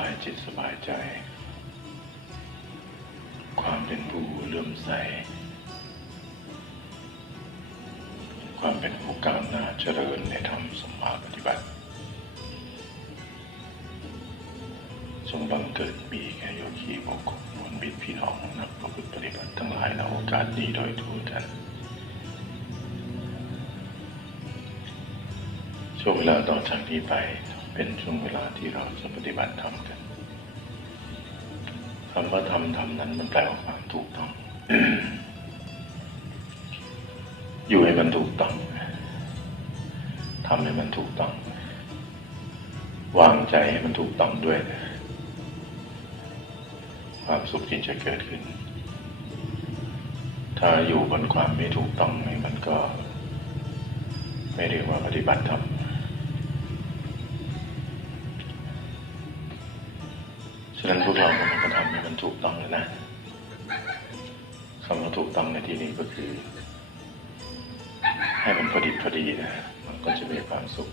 ามสบายจิตสบายใจ ความเป็นผู้เลื่อมใส ความเป็นผู้ก้าวหน้าเจริญในธรรมสมมาปฏิบัติจงบังเกิดมีแก่โยคีบุคคลมวลมิตรพี่น้องนักประพฤติปฏิบัติทั้งหลายในโอกาสนี้โดยทั่วกันช่วงเวลาต่อจากนี้ไป เป็นช่วงเวลาที่เราจะปฏิบัติธรรมกันคำว่าธรรมธรรมนั้นมันแปลว่าความถูกต้อง อยู่ให้มันถูกต้องทำให้มันถูกต้อง วางใจให้มันถูกต้องด้วย ความสุขที่จะเกิดขึ้น ถ้าอยู่บนความไม่ถูกต้องนี่มันก็ ไม่เรียกว่าปฏิบัติธรรม งั้นพวกเราก็มันก็ทำให้มันถูกต้องเลยนะคำว่าถูกต้องในที่นี้ก็คือ ให้มันพอดีพอดีนะ มันก็จะมีความสุข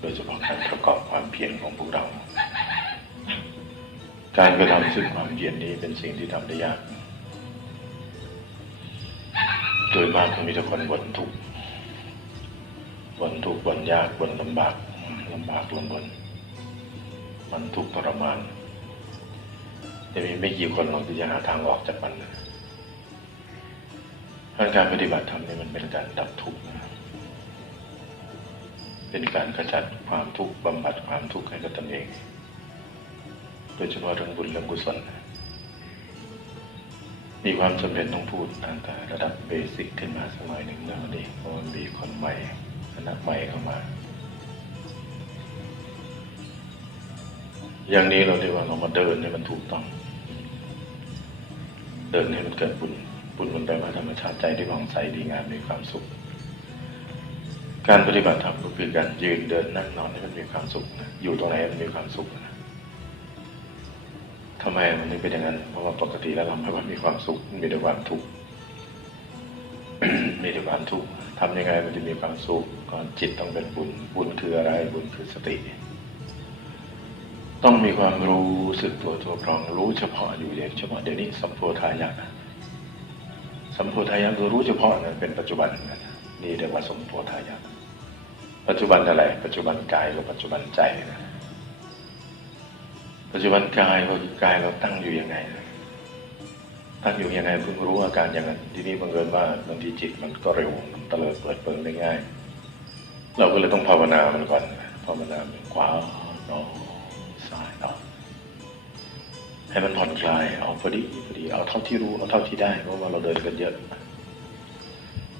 โดยเฉพาะการประกอบความเพียรของพวกเรา การกระทำซึ่งความเพียรนี้เป็นสิ่งที่ทำได้ยาก โดยมากมีแต่คนบ่นทุกข์บ่นทุกข์บ่นยากบ่นลำบากลำบากลำบนมันทุกข์ทรมาน จะมีไม่กี่คนหรอกที่จะหาทางออกจากมันนะเพราการปฏิบัติธรรมนี่มันเป็นการดับทุกข์นะเป็นการขจัดความทุกข์บำบัดความทุกข์ให้กับตนเอง โดยเฉพาะเรื่องบุญเรื่องกุศลนะมีความจำเป็นต้องพูดตั้งแต่ระดับเบสิกขึ้นมาสักหน่อยหนึ่งแล้วนี้เพราะมันมีคนใหม่คณะใหม่เข้ามา อย่างนี้เราเรียกว่าเรามาเดินให้มันถูกต้อง เดินให้มันเกิดบุญบุญมันแปลว่าธรรมชาติใจที่ผ่องใสดีงามมีความสุข การปฏิบัติธรรมก็คือการยืนเดินนั่งนอนให้มันมีความสุขนะอยู่ตรงไหนให้มันมีความสุขนะทำไมมันถึงเป็นอย่างนั้น เพราะว่าปกติแล้วเราไม่ว่ามีความสุขมีแต่ความทุกข์มีแต่ความทุกข์ทำยังไงมันจะมีความสุขก่อนจิตต้องเป็นบุญ บุญคืออะไรบุญคือสติ ต้องมีความรู้สึกตัวตัวพรองรู้เฉพาะอยู่เดียเฉพาะเดี๋ยวนี้สัมโพธายะนะสัมโพธายะคือรู้เฉพาะนะเป็นปัจจุบันนะนี่เรียกว่าสัมโพธายะ ปัจจุบันอะไรปัจจุบันกายกับปัจจุบันใจนะปัจจุบันกายก็คือกายเราตั้งอยู่ยังไงตั้งอยู่ยังไงเพิ่งรู้อาการอย่างนั้นทีนี้บังเอิญว่าบางทีจิตมันก็เร็วมันเตลิดเปิดเปิงได้ง่าย เราก็เลยต้องภาวนามันก่อนภาวนามันขวาโนอซ้ายเนาะ ให้มันผ่อนคลายเอาพอดีพอดีเอาเท่าที่รู้เอาเท่าที่ได้เพราะว่าเราเดินกันเยอะ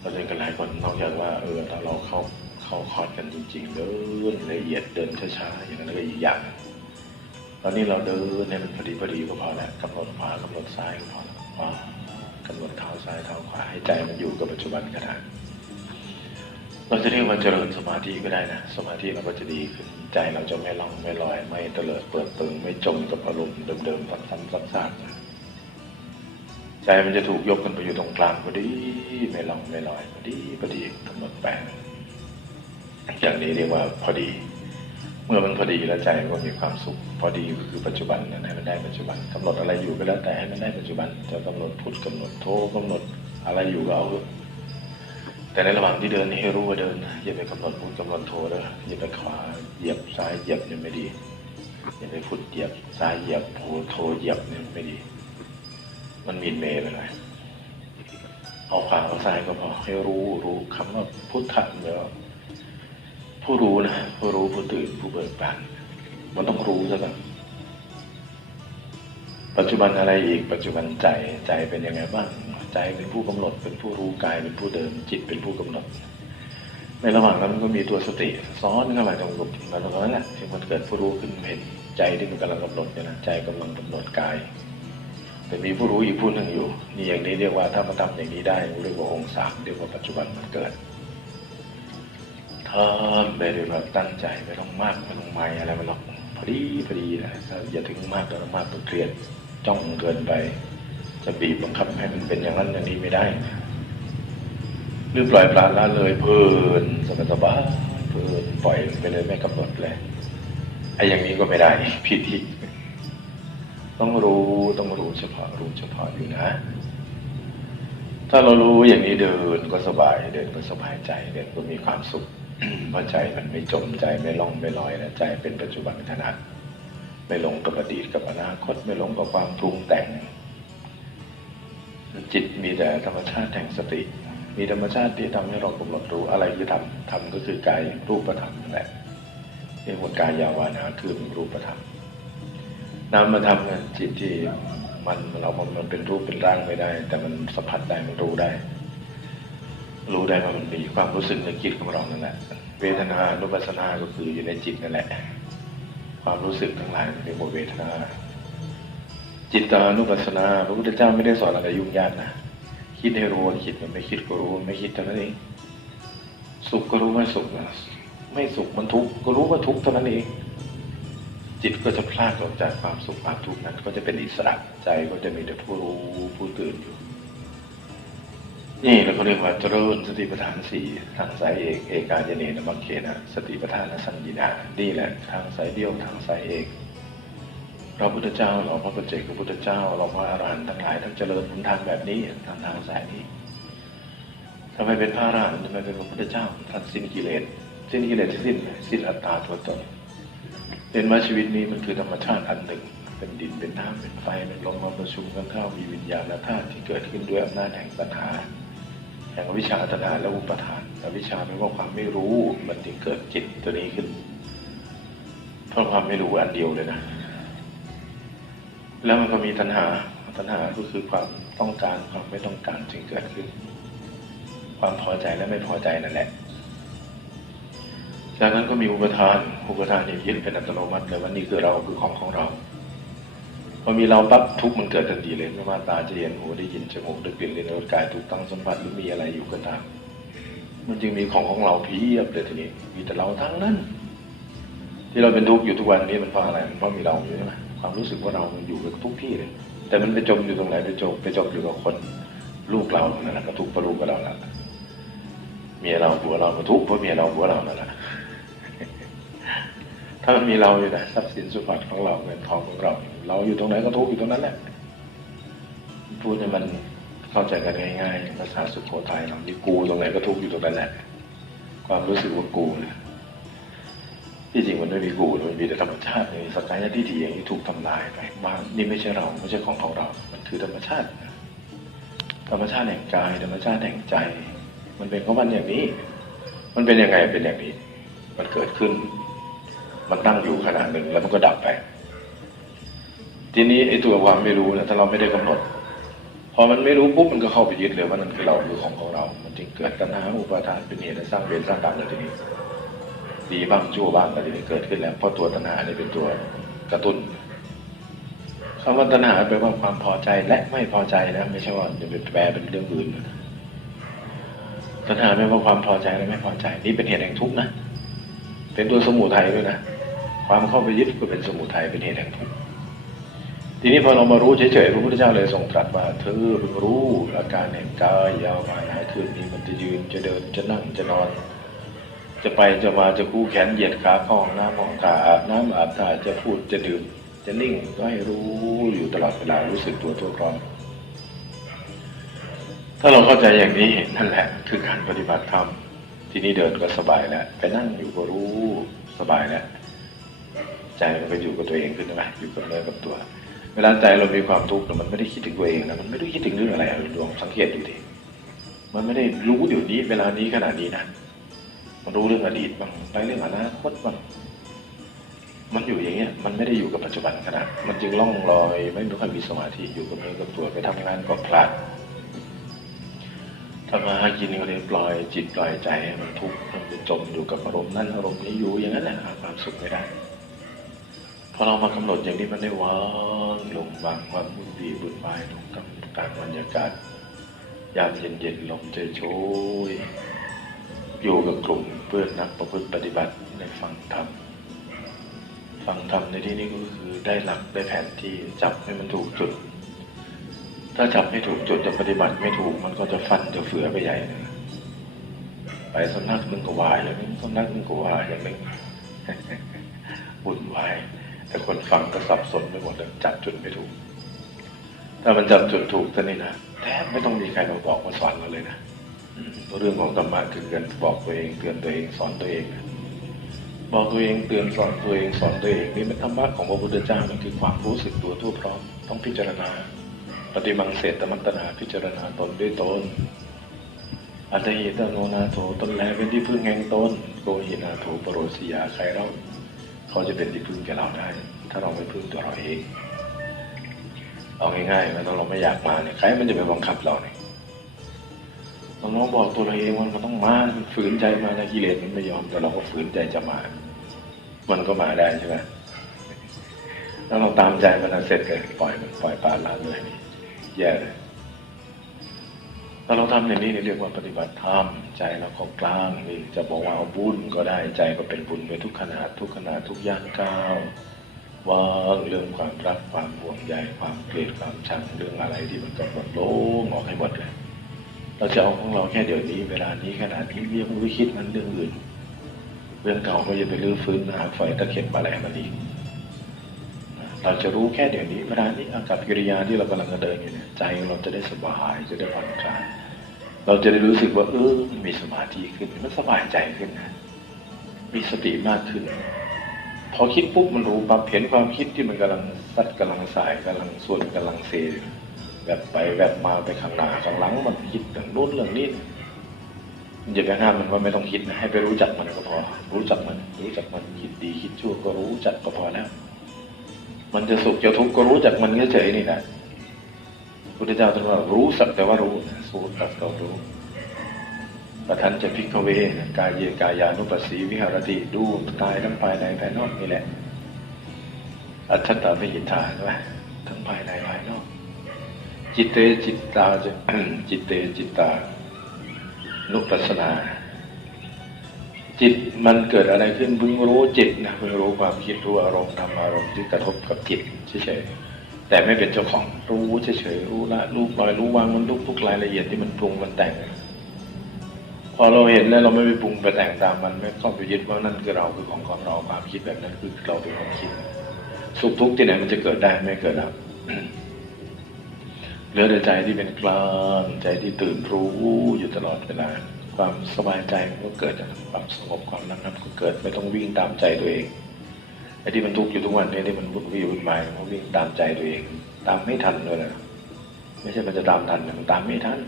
เราเดินกันหลายคนนอกจากว่าเออถ้าเราเข้าเข้าคอร์สกันจริงๆเดินละเอียดเดินช้าๆอย่างนั้นก็อีกอย่างตอนนี้เราเดินให้มันพอดีพอดีก็พอแล้วกำหนดขวากำหนดซ้ายก็พอแล้วกำหนดเท้าซ้ายเท้าขวาให้ใจมันอยู่กับปัจจุบันก็ได้ เราจะเรียกว่าเจริญสมาธิก็ได้นะ สมาธิเราก็จะดีขึ้นใจเราจะไม่ล่องไม่ลอย ไม่เตลิดเปิดเปิงไม่จมกับอารมณ์เดิมๆซ้ำๆซากๆนะใจมันจะถูกยกขึ้นไปอยู่ตรงกลางพอดีไม่ล่องไม่ลอยพอดีพอดีกำหนดแปลงอย่างนี้เรียกว่าพอดี เมื่อมันพอดีแล้วใจก็มีความสุข พอดีก็คือปัจจุบันนะให้มันได้ปัจจุบันกำหนดอะไรอยู่ก็แล้วแต่ให้มันได้ปัจจุบันจะกำหนดพุทธกำหนดโทกำหนดอะไรอยู่ก็เอา แต่ในระหว่างที่เดินนี่ให้รู้ว่าเดินอย่าไปกำหนดพุทกำหนดโทเด้ออย่าไปขวาเหยียบซ้ายเหยียบเนี่ยไม่ดี อย่าไปพุทธเหยียบซ้ายเหยียบโทโทเหยียบเนี่ยไม่ดี มันมีนเมย์ไปเลยเอาขวาเอาซ้ายก็พอให้รู้รู้คำว่าพุทธะเนี่ยผู้รู้นะผู้รู้ผู้ตื่นผู้เบิกบานมันต้องรู้ซะก่อนปัจจุบันอะไรอีกปัจจุบันใจใจเป็นยังไงบ้าง ใจเป็นผู้กำหนด เป็นผู้รู้กายเป็นผู้เดินจิตเป็นผู้กำหนด ในระหว่างนั้นมันก็มีตัวสติซ้อนเข้ามาตรงกับมันตรงนั้นแหละที่มันเกิดผู้รู้ขึ้นเห็นใจที่มันกำลังกำหนดเนี่ยนะใจกำลังกำหนดกาย แต่มีผู้รู้อีกผู้หนึ่งอยู่ นี่อย่างนี้เรียกว่าถ้ามาทำอย่างนี้ได้เรียกว่าองค์สามเรียกว่าปัจจุบันมันเกิดทำไปด้วยแบบตั้งใจไม่ต้องมากไม่ต้องไม่อะไรมันหรอกพอดีพอดีนะถ้าอย่าถึงมากจนมากจนเครียดจ้องเกินไป จะบีบบังคับให้มันเป็นอย่างนั้นอย่างนี้ไม่ได้หรือปล่อยปลาละเลยเพลินสบายสบายเพลินปล่อยไปเลยไม่กำหนดเลยไอ้อย่างนี้ก็ไม่ได้ผิดอีต้องรู้ต้องรู้เฉพาะรู้เฉพาะอยู่นะ ถ้าเรารู้อย่างนี้เดินก็สบายเดินก็สบายใจเดินก็มีความสุขเพราะใจมันไม่จมใจไม่ล่องไม่ลอยนะใจเป็นปัจจุบันขณะไม่หลงกับอดีตกับอนาคตไม่หลงกับความปรุงแต่ง จิตมีแต่ธรรมชาติแห่งสติ มีธรรมชาติที่ทำให้เรากำหนดรู้อะไรคือธรรมธรรมก็คือกายรูปธรรมนั่นแหละเรียกว่ากายยาวานาคือรูปธรรมนามธรรมเนี่ยจิตที่มันเรามันมันเป็นรูปเป็นร่างไม่ได้ แต่มันสัมผัสได้มันรู้ได้ รู้ได้ว่ามันมีความรู้สึกในจิตของเรานั่นแหละเวทนานุปัสสนาก็คืออยู่ในจิตนั่นแหละ ความรู้สึกทั้งหลายเรียกว่าเวทนา จิตตานุปัสสนาพระพุทธเจ้าไม่ได้สอนอะไรยุ่งยากนะคิดให้รู้คิดมันไม่คิดก็รู้ไม่คิดเท่านั้นเองสุขก็รู้ว่าสุขนะไม่สุขมันทุกข์ก็รู้ว่าทุกข์เท่านั้นเองจิตก็จะพลาดออกจากความสุขความทุกข์นั้น ก็จะเป็นอิสระใจก็จะมีแต่ผู้รู้ผู้ตื่นอยู่ นี่เราเรียกว่าเจริญสติปัฏฐานสี่ทางสายเอกเอกายเนนะมังเคนะสติปัฏฐานสัญญินานี่แหละทางสายเดียวทางสายเอก เราพุทธเจ้าเราพระปัจเจกพระพุทธเจ้าเราพระอรหันต์ทั้งหลายทั้งเจริญหนทางแบบนี้ทางทางสายนี้ทำไมเป็นพระอรหันต์ทำไมเป็นพระพุทธเจ้าท่านสิ้นกิเลสสิ้นกิเลสสิ้นสิ้นอัตตาตัวตนเป็นมาชีวิตนี้มันคือธรรมชาติอันหนึ่ง เป็นดินเป็นน้ำเป็นไฟเป็นลมมาประชุมกันเข้ามีวิญญาณและธาตุที่เกิดขึ้นด้วยอำนาจแห่งปัญหาแห่งวิชาตนาและอุปทานอวิชชาแปลว่าความไม่รู้มันจึงเกิดจิตตัวนี้ขึ้นเพราะความไม่รู้อันเดียวเลยนะ แล้วมันก็มีตัณหา ตัณหาก็คือความต้องการความไม่ต้องการจึงเกิดขึ้น ความพอใจและไม่พอใจนั่นแหละ จากนั้นก็มีอุปทาน อุปทานเนี่ยยึดเป็นอัตโนมัติเลยว่านี่คือเราคือของของเราพอมีเราปั๊บทุกมันเกิดทันทีเลยไม่ว่าตาจะเห็นหูได้ยินจมูกได้กลิ่นลิ้นรสกายถูกตั้งสัมผัสหรือมีอะไรอยู่ก็ตาม มันจึงมีของของเราเพียบเลยทีนี้ มีแต่เราทั้งนั้น ที่เราเป็นทุกข์อยู่ทุกวันนี้มันเพราะอะไรมันเพราะมีเราอยู่ใช่ไหม ความรู้สึกว่าเราอยู่กับทุกที่เลย แต่มันไปจมอยู่ตรงไหนไปจมไปจมอยู่กับคนลูกเรานั่นแหละก็ทุกข์เพระลูกกับเราแหละเมียเราผัวเราก็ทุกข์เพราะเมียเราผัวเรานั่นแหละถ้ามันมีเราอยู่นะทรัพย์สินสมบัติของเราเงินทองของเรา เราอยู่ตรงไหนก็ทุกข์อยู่ตรงนั้นแหละพูดให้มันเข้าใจกันง่ายๆภาษาสุโขทัยเรานี่กูตรงไหนก็ทุกข์อยู่ตรงนั้นแหละความรู้สึกว่ากูเนี่ย ที่จริงมันไม่มีกูมันมีแต่ธรรมชาติมีสกายทิฏฐิอย่างนี้ถูกทำลายไปว่านี่ไม่ใช่เราไม่ใช่ของของเรา มันคือธรรมชาติ ธรรมชาติแห่งกาย ธรรมชาติแห่งใจ มันเป็นของมันอย่างนี้ มันเป็นยังไงเป็นอย่างนี้ มันเกิดขึ้น มันตั้งอยู่ขนาดหนึ่งแล้วมันก็ดับไป ทีนี้ไอ้ตัวความไม่รู้นะถ้าเราไม่ได้กำหนดพอมันไม่รู้ปุ๊บมันก็เข้าไปยึดเลยว่านั่นคือเราคือของของเรา มันจึงเกิดตัณหาอุปาทานเป็นเหตุให้สร้างเวรสร้างกรรมในทีนี้ ดีบ้างชั่วบ้างอะไรเกิดขึ้นแล้วเพราะตัวตัณหานี่เป็นตัวกระตุ้นคำว่าตัณหาแปลว่าความพอใจและไม่พอใจนะไม่ใช่ว่าจะไปแปลเป็นเรื่องอื่นตัณหาแปลว่าความพอใจและไม่พอใจ นี่เป็นเหตุแห่งทุกข์นะเป็นตัวสมุทัยด้วยนะความเข้าไปยึดก็เป็นสมุทัยเป็นเหตุแห่งทุกข์ทีนี้พอเรามารู้เฉยๆพระพุทธเจ้าเลยทรงตรัสว่าเธอเพิ่งรู้อาการแห่งกายยาวมาหาคืนนี้มันจะยืนจะเดินจะนั่งจะนอน จะไปจะมาจะคู่แขนเหยียดขาเข้าห้องน้ำห้องท่าอาบน้ำอาบท่าจะพูดจะดื่ม จะนิ่งก็ให้รู้อยู่ตลอดเวลารู้สึกตัวทั่วพร้อมถ้าเราเข้าใจอย่างนี้นั่นแหละ คือการปฏิบัติธรรมทีนี้เดินก็สบายแล้วไปนั่งอยู่ก็รู้สบายแล้วใจมันก็อยู่กับตัวเองขึ้นไหมอยู่กับเนื้อกับตัว เวลาใจเรามีความทุกข์มันไม่ได้คิดถึงตัวเองนะมันไม่ได้คิดถึงเรื่องอะไรลองสังเกตดูดิมันไม่ได้รู้เดี๋ยวนี้ เวลานี้ขนาดนี้นะ มันรู้เรื่องอดีตบ้างไปเรื่องอนาคตบ้างมันอยู่อย่างเงี้ย มันไม่ได้อยู่กับปัจจุบันขนาดมันจึงล่องลอย ไม่ค่อยมีสมาธิอยู่กับเนื้อกับตัวไปทำงานก็พลาดทำมาหากินก็เลยปล่อยจิตปล่อยใจให้มันทุกข์มันจะจมอยู่กับอารมณ์นั้นอารมณ์นี้อยู่อย่างนั้นแหละหาความสุขไม่ได้พอเรามากำหนดอย่างนี้มันได้วางลงวางความบุญดีบุญบายลงกับกลางบรรยากาศยามเย็นๆลมเจโชย อยู่กับกลุ่มเพื่อนนักประพฤติปฏิบัติในฟังธรรมฟังธรรมในที่นี้ก็คือได้หลักได้แผนที่จับให้มันถูกจุด ถ้าจับไม่ถูกจุดจะปฏิบัติไม่ถูกมันก็จะฟันจะเฟือไปใหญ่นะไปสำนักหนึงก็วายอย่างนี้สำนักนึงก็วายอย่างนี้วุ่นวายแต่คนฟังก็สับสนไปหมดจับจุดไม่ถูก ถ้ามันจับจุดถูกท่านี่นะแทบไม่ต้องมีใครมาบอกมาสอนเราเลยนะ เรื่องของธรรมะคือการบอกตัวเองเตือนตัวเองสอนตัวเองบอกตัวเองเตือนสอนตัวเองสอนตัวเองนี่เป็นธรรมะของพระพุทธเจ้ามันคือความรู้สึกตัวทั่วพร้อมต้องพิจารณา ปฏิบังเศรษฐมัตนาพิจารณาตนด้วยตนอัตหิตโนนาโถตนแลเป็นที่พึ่งแห่งตนโกหินาโถปโรสิยาใครเราเขาจะเป็นที่พึ่งแก่เราได้ ถ้าเราไม่พึ่งตัวเราเองเอาง่ายๆนะถ้าเราไม่อยากมาเนี่ยใครมันจะไปบังคับเราเนี่ย เราลองบอกตัวเราเองว่ามันต้องมาฝืนใจมาแล้วกิเลสมันไม่ยอม แต่เราก็ฝืนใจจะมา มันก็มาได้ใช่ไหมแล้วเราตามใจมันเสร็จเลยปล่อยมันปล่อยปลาละเลยนี่แย่เลยถ้าเราทำอย่างนี้เนี่ยเรียกว่าปฏิบัติธรรมใจเราก็กลางนี่จะบอกว่าเอาบุญก็ได้ใจก็เป็นบุญไปทุกขณะทุกขณะทุกย่างก้าววางเรื่องความรักความห่วงใยความเกลียดความชังเรื่องอะไรที่มันกำหนดโล่งออกให้หมดเลย เราจะเอาของเราแค่เดี๋ยวนี้ เวลานี้ขนาดนี้ยังไม่คิดมันเรื่องอื่น เรื่องเก่าก็จะไปรื้อฟื้นหาไฟตะเข็บมาแลมันอีเราจะรู้แค่เดี๋ยวนี้เวลานี้อากับกิริยาที่เรากำลังเดินอยู่เนี่ยใจเราจะได้สบายจะได้ผ่อนคลายเราจะได้รู้สึกว่าเออมันมีสมาธิขึ้นมันสบายใจขึ้นนะมีสติมากขึ้น พอคิดปุ๊บมันรู้ปั๊บเห็นความคิดที่มันกำลังซัดกำลังสายกำลังส่วนกำลังเซ แบบไปแบบมาไปข้างหน้าข้างหลังมันคิดเรื่องนู้นเรื่องนี้อย่าไปห้ามมันว่าไม่ต้องคิดนะให้ไปรู้จักมันก็พอ รู้จักมัน รู้จักมันคิดดีคิดชั่วก็รู้จักก็พอแล้ว มันจะสุขจะทุกข์ก็รู้จักมันเฉยๆนี่นะพุทธเจ้าตรัสว่ารู้สักแต่ว่ารู้สูตรตัดก็รู้ประทันจะพิกเวกายเยกายานุปัสสีวิหารติดูกายทั้งภายในภายนอกนี่แหละอัจฉตาวิหิทาใช่ไหมทั้งภายในภายนอก จิตเตจิตตาจ,จิตเตจิตตา นุปัสสนา จิตมันเกิดอะไรขึ้นเพิ่งรู้จิตนะเพิ่งรู้ความคิดรู้อารมณ์ทำอารมณ์ที่กระทบกับจิตเฉยๆแต่ไม่เป็นเจ้าของรู้เฉยๆรู้ละรู้ปล่อยรู้วางมันทุกทุกรายละเอียดที่มันปรุงมันแต่ง พอเราเห็นแล้วเราไม่ไปปรุงไปแต่งตามมันไม่ต้องไปยึดว่านั่นคือเราคือของของเราความคิดแบบนั้นคือเราเป็นคนคิด สุขทุกข์ที่ไหนมันจะเกิดได้ไม่เกิดแล้ว เหลือแต่ใจที่เป็นกลางใจที่ตื่นรู้อยู่ตลอดเวลา ความสบายใจมันก็เกิดจากความสงบความระงับก็เกิดไม่ต้องวิ่งตามใจตัวเองไอ้ที่มันทุกข์อยู่ทุกวันนี้ที่มันวุ่นวี่วุ่นวายมันวิ่งตามใจตัวเอง ตามไม่ทันเลยนะไม่ใช่มันจะตามทันมันตามไม่ทัน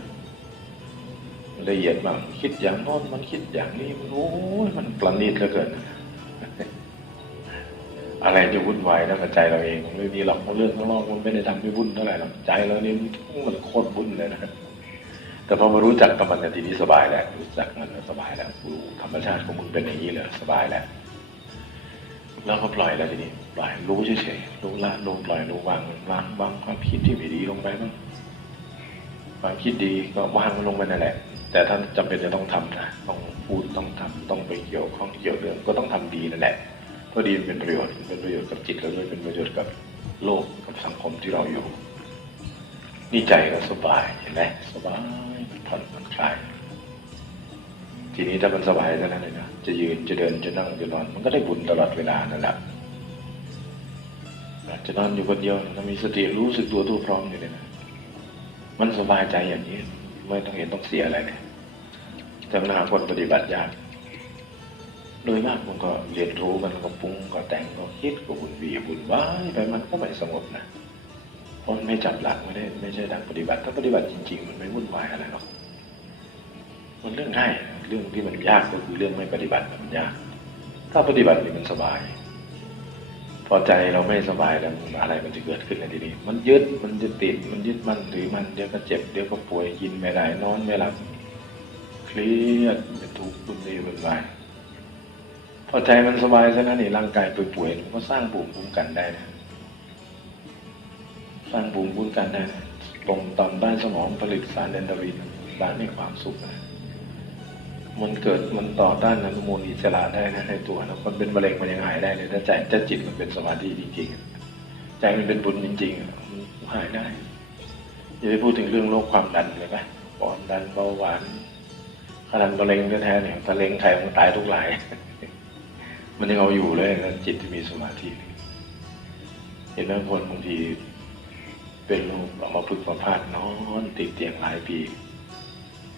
มันละเอียดมากคิดอย่างโน้นมันคิดอย่างนี้มันโอ้ยมันปลณีตเหลือเกิน อะไรจะวุ่นวายนะกับใจเราเองมันไม่มีหรอกเราะเรื่องข้างนอกมันไม่ได้ทำให้วุ่นเท่าไหร่หรอกใจเรานี่มันโคตรวุ่นเลยนะแต่พอมารู้จักกับมันในทีนี้สบายแล้วรู้จักมันแล้วสบายแล้วรู้ธรรมชาติของมึงเป็นอย่างนี้เลยสบายแล้วแล้วก็ปล่อยแล้วทีนี้ปล่อยรู้เฉยๆรู้ละรู้ปล่อยรู้วางวางวางความคิดที่ไม่ดีลงไปบ้างความคิดดีก็วางมันลงไปนั่นแหละ แต่ถ้านจำเป็นจะต้องทำนะต้องพูดต้องทำต้องไปเกี่ยวข้องเกี่ยวเรื่องก็ต้องทำดีนั่นแหละ เพราะดีเป็นประโยชน์เป็นประโยชน์กับจิตเราด้วยเป็นประโยชน์กับโลกกับสังคมที่เราอยู่นี่ใจก็สบายเห็นไหมสบายผ่อนคลายทีนี้ถ้ามันสบายเท่านั้นเลยนะจะยืนจะเดินจะนั่งจะนอน มันก็ได้บุญตลอดเวลานั่นแหละจะนอนอยู่คนเดียวถ้ามีสติรู้สึกตัวทั่วพร้อมอยู่เลยนะมันสบายใจอย่างนี้ ไม่ต้องเห็นต้องเสียอะไรเลยแต่ปัญหาคนปฏิบัติยาก โดยมากมันก็เรียนรู้มันก็ปรุงก็แต่งก็คิดก็บุญวีบุญว้ายไปมันก็ไม่สงบนะเพราะไม่จับหลักไม่ได้ไม่ใช่ดังปฏิบัติถ้าปฏิบัติจริง ๆ มันไม่วุ่นวายอะไรหรอกมันเรื่องง่ายเรื่องที่มันยากก็คือเรื่องไม่ปฏิบัติมันยาก ถ้าปฏิบัติมันสบาย พอใจเราไม่สบายแล้วอะไรมันจะเกิดขึ้นในทีนี้มันยึดมันจะติดมันยึดมันหรือมันเดี๋ยวก็เจ็บเดี๋ยวก็ป่วยกินไม่ได้นอนไม่หลับเครียดเป็นทุกข์วุ่นวายวุ่นวาย พอใจมันสบายซะนั้นนี่ร่างกายป่วยๆมันก็สร้างภูมิคุ้มกันได้นะสร้างภูมิคุ้มกันได้นะตรงตอมด้านสมองผลิตสารเดนดารินสารในความสุขนะมันเกิดมันต่อต้านอนุมูลอิสระได้นะในตัวนะคนเป็นมะเร็งมันยังหายได้เลยถ้าใจถ้าจิตมันเป็นสมาธิจริงๆใจมันเป็นบุญจริงๆหายได้อย่าไปพูดถึงเรื่องโรคความดันเลยไหมความดันเบาหวานขนาดมะเร็งแท้ๆเนี่ยมะเร็งใครมันตายทุกหลาย มันยังเอาอยู่เลยนะจิตที่มีสมาธิเห็นบางคนบางทีเป็นโรคเอามาพึกษ์มาพาดนอนติดเตียงหลายปี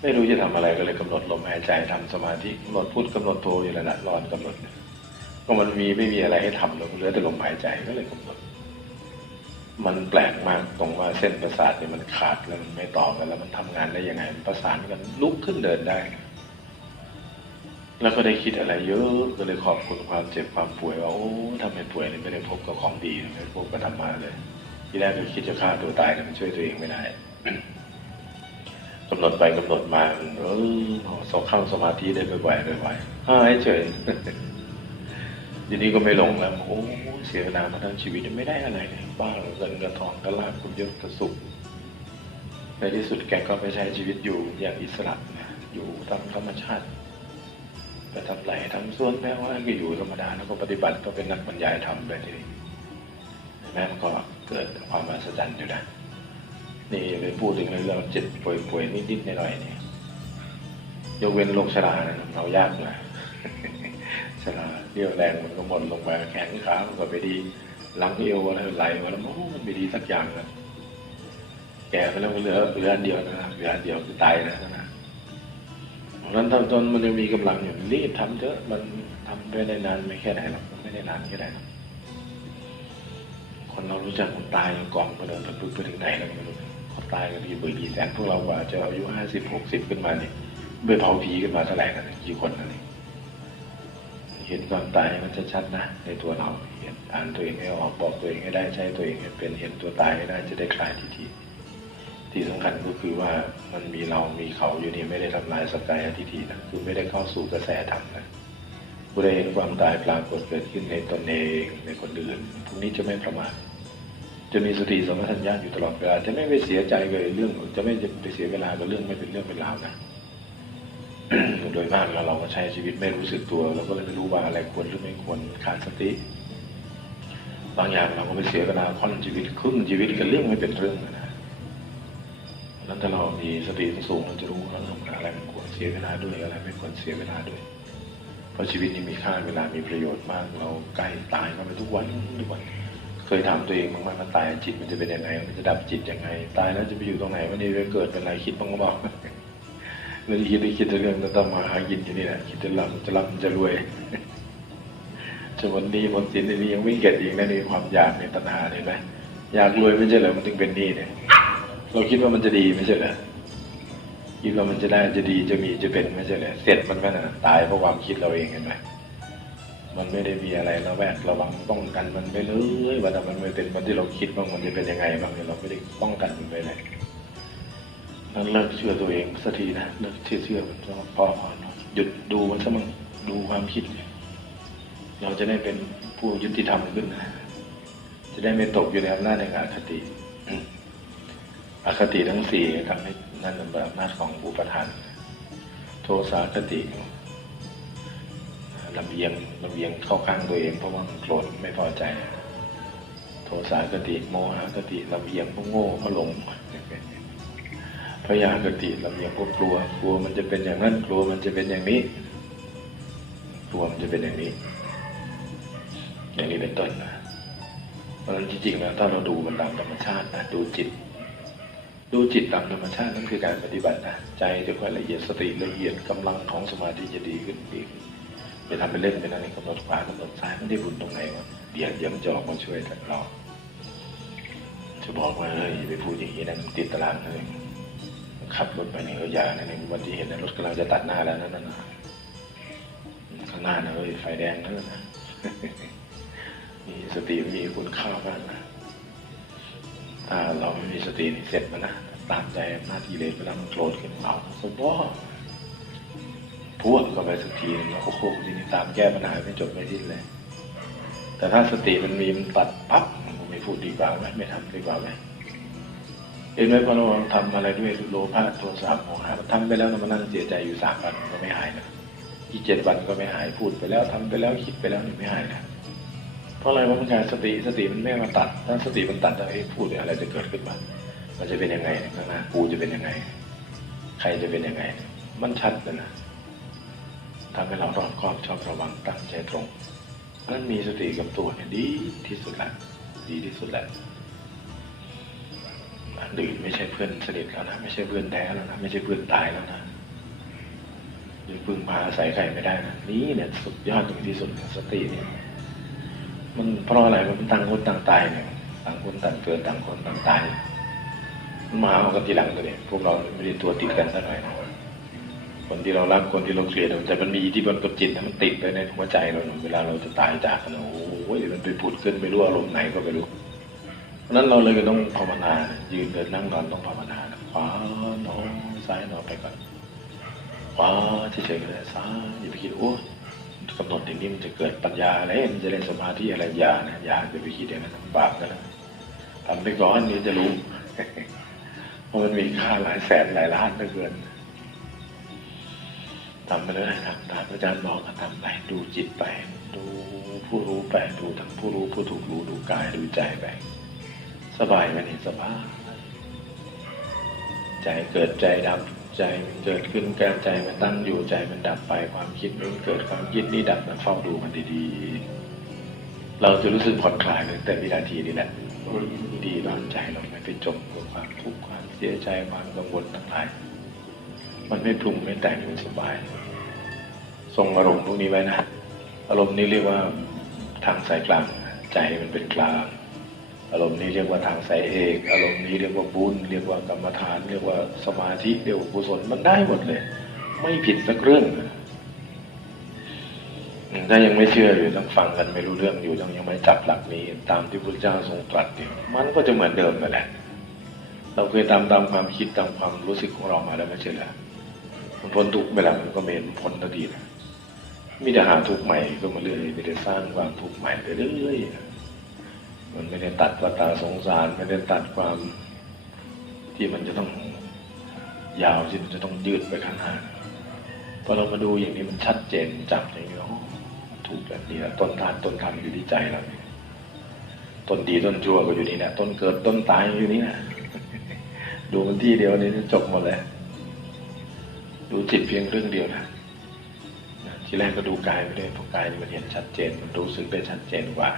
ไม่รู้จะทำอะไรก็เลยกำหนดลมหายใจทำสมาธิกำหนดพุทกำหนดโทอยู่ระดับนอนกำหนดก็มันมีไม่มีอะไรให้ทำแล้วเหลือแต่ลมหายใจก็เลยกำหนดมันแปลกมากตรงว่าเส้นประสาทเนี่ยมันขาดแล้วมันไม่ต่อกันแล้วมันทำงานได้ยังไงมันประสานกันลุกขึ้นเดินได้ แล้วก็ได้คิดอะไรเยอะก็เลยขอบคุณความเจ็บความป่วยว่าโอ้ทำไมป่วยนี่ไม่ได้พบกับของดีไม่ได้พบกับธรรมะเลย ที่แรกก็คิดจะฆ่าตัวตายแต่มันช่วยตัวเองไม่ได้กำหนดไปกำหนดมาเออสอบเข้าสมาธิได้บ่อยๆบ่อยๆหายเฉยทีนี้ก็ไม่ลงแล้วโอ้เสียเวลามาทั้งชีวิตไม่ได้อะไรเลยบ้าเงินเงินทองกระลาบคุณยศกระสุขในที่สุดแกก็ไปใช้ชีวิตอยู่อย่างอิสระนะอยู่ตามธรรมชาติ ไปทำไรทำสวนแม้ว่าก็อยู่ธรรมดาแล้วก็ปฏิบัติก็เป็นนักบรรยายธรรมไปทีนี้แม้มันก็เกิดความอัศจรรย์อยู่นะนี่ไปพูดถึงเรื่องเจ็บป่วยๆนิดๆหน่อยๆนี่ยกเว้นโรคชรานะเรายากนะชราเรี่ยวแรงมันก็หมดลงไปแขนขามันก็ไปดีหลังเอวอะไรไหลมาแล้วมันไม่ดีสักอย่างนะแก่ไปแล้วเหลือเหลืออันเดียวนะเหลืออันเดียวคือตายนะนะ นั้นตอนตอนมันยังมีกำลังอยู่รีบทำเถอะมันทำไปได้นานไม่แค่ไหนหรอกไม่ได้นานแค่ไหนหรอกคนเรารู้จักคนตายก่อนมาเดินไปไปถึงไหนแล้วก็ไม่รู้เขาตายกันทีเบื่อดีแสนพวกเรากว่าจะอายุห้าสิบหกสิบขึ้นมาเนี่ยไปเผาผีขึ้นมาเท่าไหร่กันกี่คนนั่นเองเห็นความตายมันจะชัดนะในตัวเราเห็นอ่านตัวเองให้ออกบอกตัวเองให้ได้ใช้ตัวเองให้เป็นเห็นตัวตายให้ได้จะได้คลายทีที ที่สำคัญก็คือว่ามันมีเรามีเขาอยู่นี่ไม่ได้ทำลายสกายทิฏฐินะคือไม่ได้เข้าสู่กระแสธรรมนะผู้ใดเห็นความตายปรากฏเกิดขึ้นในตนเองในคนอื่นพวกนี้จะไม่ประมาทจะมีสติสมัชัญญาอยู่ตลอดเวลาจะไม่ไปเสียใจกับเรื่อง จะไม่ไปเสียเวลากับเรื่องไม่เป็นเรื่องเป็นราวนะโดยมากแล้วเราก็ใช้ชีวิตไม่รู้สึกตัวเราก็เลยไม่รู้ว่าอะไรควรหรือไม่ควรขาดสติ บางอย่างเราก็ไปเสียเวลาค่อนชีวิตครึ่งชีวิตกับเรื่องไม่เป็นเรื่องนะ นั้นถ้าเรามีสติสูงเราจะรู้ว่าอะไรมันควรเสียเวลาด้วยอะไรไม่ควรเสียเวลาด้วย เพราะชีวิตนี้มีค่าเวลามีประโยชน์มาก เราใกล้ตายเข้าไปทุกวันทุกวัน เคยถามตัวเองบ้างไหมมันตายจิตมันจะเป็นยังไง มันจะดับจิตยังไง ตายแล้วจะไปอยู่ตรงไหนวันนี้ไปเกิดเป็นอะไรคิดบ้างหรือเล่าไม่ได้คิดได้คิดแต่เรื่องจะต้องมาหากินอยู่นี่แหละคิดจะร่ำจะร่ำจะรวยจะวันนี้วันสินนนี้ยังไม่เก็ดอีกนะในความอยากในตัณหาเห็นไหมอยากรวยไม่ใช่เหรอมันถึงเป็นนี้เนี่ย เราคิดว่ามันจะดีไม่ใช่เหรอคิดว่ามันจะได้จะดีจะมีจะเป็นไม่ใช่เหรอเสร็จมันก็น่ะตายเพราะความคิดเราเองเห็นไหมมันไม่ได้มีอะไรระแวดระวังป้องกันมันไปเลยว่าแต่มันไม่เป็นมันที่เราคิดว่ามันจะเป็นยังไงบ้างเนี่ยเราไม่ได้ป้องกันมันไปเลยนั้นเลิกเชื่อตัวเองสักทีนะเลิกเชื่อเชื่อมันก็พอพอหยุดดูมันซะมั่งดูความคิด เราจะได้เป็นผู้ยุติธรรมขึ้นนะจะได้ไม่ตกอยู่ในอำนาจในอคติ อคติทั้งสี่ทำให้นั่นเป็นอำนาจของอุปทาน โทสาคติลำเอียงลำเอียงเข้าข้างตัวเองเพราะว่ามันโกรธไม่พอใจ โทสาคติโมหคติลำเอียงเพราะโง่เพราะหลงพยาคติลำเอียงเพราะกลัว กลัวมันจะเป็นอย่างนั้นกลัวมันจะเป็นอย่างนี้กลัวมันจะเป็นอย่างนี้ อย่างนี้เป็นต้นนะเพราะฉะนั้นจริงๆแล้วถ้าเราดูมันตามธรรมชาตินะดูจิต ดูจิตตามธรรมชาตินั่นคือการปฏิบัตินะใจจะค่อยละเอียดสติละเอียดกำลังของสมาธิจะดีขึ้นอีกจะทำเป็นเล่นเป็นอะไรกำหนดขวากำหนดซ้ายไม่ได้บุญตรงไหนวะเดี๋ยวเดี๋ยวมันจะออกมาช่วยเราจะบอกว่าเฮ้ยอย่าไปพูดอย่างนี้นะมันติดตารางเลยขับรถไปนี่ก็อย่านะในวันที่เห็นนะรถกำลังจะตัดหน้าแล้วนั่นนะข้างหน้านะเฮ้ยไฟแดงนั่นนะมีสติมีคุณค่ามากนะ ถ้าเราไม่มีสตินี่เสร็จมันนะตามใจหน้าที่เลยเวลามันโกรธขึ้นเอาสมบูรณ์พวกก็ไปสักทีแล้วโอ้โหทีนี้ตามแก้ปัญหาไม่จบไม่สิ้นเลย แต่ถ้าสติมันมีมันตัดปั๊บมันไม่พูดดีกว่าไหมไม่ทำดีกว่าไหมเห็นไหมพอเราทำอะไรด้วยโลภะโทสะโมหะทำไปแล้วมันนั่งเสียใจอยู่สามวันก็ไม่หายนะอีกเจ็ดวันก็ไม่หายพูดไปแล้วทำไปแล้วคิดไปแล้วนี่ไม่หายนะ เพราะอะไรเพราะมันการสติสติมันไม่มาตัดถ้าสติมันตัดแล้วไอ้พูดอะไรจะเกิดขึ้นมา มันจะเป็นยังไงข้างหน้ากูจะเป็นยังไง ใครจะเป็นยังไง มันชัดเลยนะทำให้เรารอบคอบชอบระวังตั้งใจตรงเพราะฉะนั้นมีสติกับตัวเนี่ยดีที่สุดละดีที่สุดแหละอื่นไม่ใช่เพื่อนสนิทแล้วนะไม่ใช่เพื่อนแท้แล้วนะไม่ใช่เพื่อนตายแล้วนะยังพึ่งพาอาศัยใครไม่ได้นะนี่เนี่ยสุดยอดถึงที่สุดสติเนี่ย มันเพราะอะไรมันต่างคนต่างตายเนี่ยต่างคนต่างเกิดต่างคนต่างตายมันมาเอากันทีหลังตัวเนี่ยพวกเราไม่ได้ตัวติดกันสักหน่อยนะคนที่เรารักคนที่เราเกลียดแต่มันมีอิที่บนกับจิตนะมันติดไปในหัวใจเราเวลาเราจะตายจากกันะโอ้ยมันไปผุดขึ้นไม่รู้อารมณ์ไหนก็ไม่รู้เพราะนั้นเราเลยก็ต้องภาวนายืนเดินนั่งนอนต้องภาวนาขวาหนอซ้ายหนอไปก่อนขวาเฉยๆก็ได้ซ้ายอย่าไปคิดโอ้ กำหนดอย่างนี้มันจะเกิดปัญญาอะไรมันจะเล่นสมาธิอะไรยานะยาจะไปคิดอย่างนั้นบาปนะทำไปก่อนนี่จะรู้เพราะมันมีค่าหลายแสนหลายล้านเหลือเกินทำไปเลยทำตามอาจารย์บอกก็ทำไปดูจิตไป ดูผู้รู้ไปดูทั้งผู้รู้ผู้ถูกรู้ดูกายดูใจไป สบายไหมนี่สบายใจเกิดใจดับ ใจมันเกิดขึ้นการใจมันตั้งอยู่ใจมันดับไปความคิดมันเกิดความคิดนี้ดับมันเฝ้าดูมันดีๆ เราจะรู้สึกผ่อนคลายเลยแต่วินาทีนี้แหละดีร้อนใจเราไม่ไปจมกับความทุกข์ความเสียใจความกังวลทั้งหลายมันไม่ปรุงไม่แต่งมันสบายทรงอารมณ์พวกนี้ไว้นะอารมณ์นี้เรียกว่าทางสายกลางใจมันเป็นกลาง อารมณ์นี้เรียกว่าทางสายเอกอารมณ์นี้เรียกว่าบุญเรียกว่ากรรมฐาน เรียกว่าสมาธิเรียกว่ากุศลมันได้หมดเลย ไม่ผิดสักเรื่องถ้ายังไม่เชื่ออยู่ต้องฟังกันไม่รู้เรื่องอยู่ต้องยังไม่จับหลักนี้ ตามที่พระเจ้าทรงตรัสอยู่มันก็จะเหมือนเดิมนั่นแหละ เราเคยตามตามความคิดตามความรู้สึกของเรามาแล้วไม่ใช่เหรอมันพ้นทุกข์ไปแล้วมันก็ไม่เห็นพ้นทันทีนะมีแต่หาทุกข์ใหม่ก็มาเรื่อยมีแต่สร้างความทุกข์ใหม่ไปเรื่อยๆ มันไม่ได้ตัดวัฏสงสาร ไม่ได้ตัดความที่มันจะต้องยาวที่มันจะต้องยืดไปข้างหน้าพอเรามาดูอย่างนี้มันชัดเจนจับอย่างนี้ถูกแบบนี้แหละต้นทานต้นคำอยู่ที่ใจเราต้นดีต้นชั่วก็อยู่นี่แหละต้นเกิดต้นตายอยู่นี่นะดูมันที่เดียวนี้จบหมดเลยดูจิตเพียงเรื่องเดียวนะทีแรกก็ดูกายไปด้วยเพราะกายมันเห็นชัดเจน มันรู้สึกได้ชัดเจนกว่า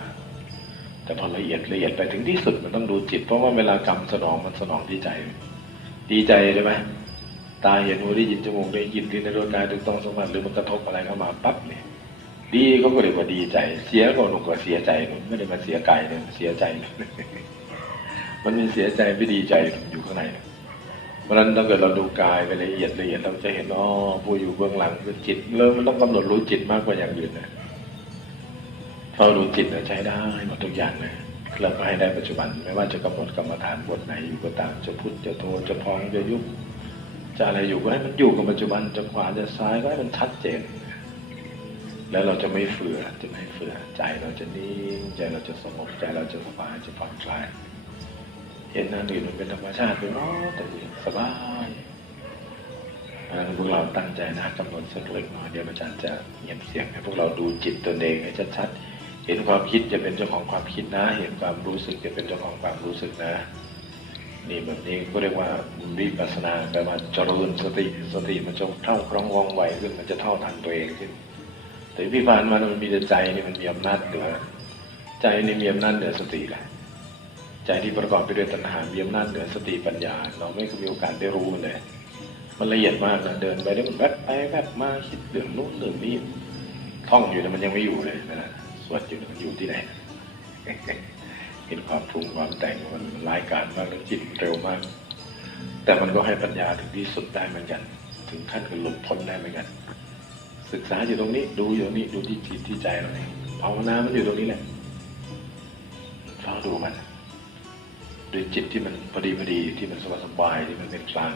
แต่พอละเอียดละเอียดไปถึงที่สุดมันต้องดูจิต เพราะว่าเวลากรรมสนองมันสนองที่ใจ ดีใจใช่ไหมตาเห็นหูได้ยินจมูกได้ยินลิ้นได้รสกายถูกต้องสมผัสหรือมันกระทบอะไรเข้ามาปั๊บเนี่ยดีก็เรียกว่าดีใจ เสียก็หนุกว่าเสียใจหนุไม่ได้มาเสียกายเนี่ยเสียใจมันมีเสียใจไม่ดีใจอยู่ข้างในเพราะฉะนั้นถ้าเกิดเราดูกายไปละเอียดละเอียดเราจะเห็นอ๋อผู้อยู่เบื้องหลังคือจิตเริ่มมันต้องกำหนดรู้จิตมากกว่าอย่างอื่นนะ เฝ้าดูจิตนะใช้ได้หมดทุกอย่างเลยเราก็ให้ได้ปัจจุบัน ไม่ว่าจะกำหนดกรรมฐานบทไหนอยู่ก็ตามจะพุทธจะโทจะพองจะยุบจะอะไรอยู่ก็ให้มันอยู่กับปัจจุบันจะขวาจะซ้ายก็ให้มันชัดเจน แล้วเราจะไม่เฟื่อจะไม่เฟื่อใจเราจะนิ่งใจเราจะสงบใจเราจะสบายจะผ่อนคลายเห็นอันอื่นมันเป็นธรรมชาติไปหมดแต่สบายเพราพวกเราตั้งใจนะกำหนดสักเล็กน้อยเดี๋ยวอาจารย์จะเงียบเสียงให้พวกเราดูจิตตนเองให้ชัดๆ ห็นความคิดจะเป็นเจ้าของความคิดนะ เห็นความรู้สึกจะเป็นเจ้าของความรู้สึกนะ นี่แบบนี้ก็เรียกว่าวิปัสสนาแปลว่าเจริญสติสติมันจะเท่าคล่องว่องไวขึ้นมันจะเท่าทันตัวเองขึ้นแต่พิพานมามันมีแต่ใจนี่มันมีอำนาจเหนือใจนี่มีอำนาจเหนือสติแหละใจที่ประกอบไปด้วยตัณหามีอำนาจเหนือสติปัญญา เราไม่มีโอกาสได้รู้เลย มันละเอียดมากนะเดินไปแล้วมันแวบไปแวบมาคิดเรื่องนู้นเรื่องนี้ท่องอยู่แต่มันยังไม่อยู่เลยนะ วดอยู่แต่มันอยู่ที่ไหน เห็นความปรุงความแต่งมันร้ายกาจมากแล้วจิตเร็วมาก แต่มันก็ให้ปัญญาถึงที่สุดได้เหมือนกัน ถึงขั้นกับหลุดพ้นได้เหมือนกัน ศึกษาอยู่ตรงนี้ ดูอยู่ตรงนี้ ดูที่จิตที่ใจเราเองภาวนามันอยู่ตรงนี้แหละเฝ้าดูมันด้วยจิตที่มันพอดีพอดีที่มันสบายสบายที่มันเป็นกลาง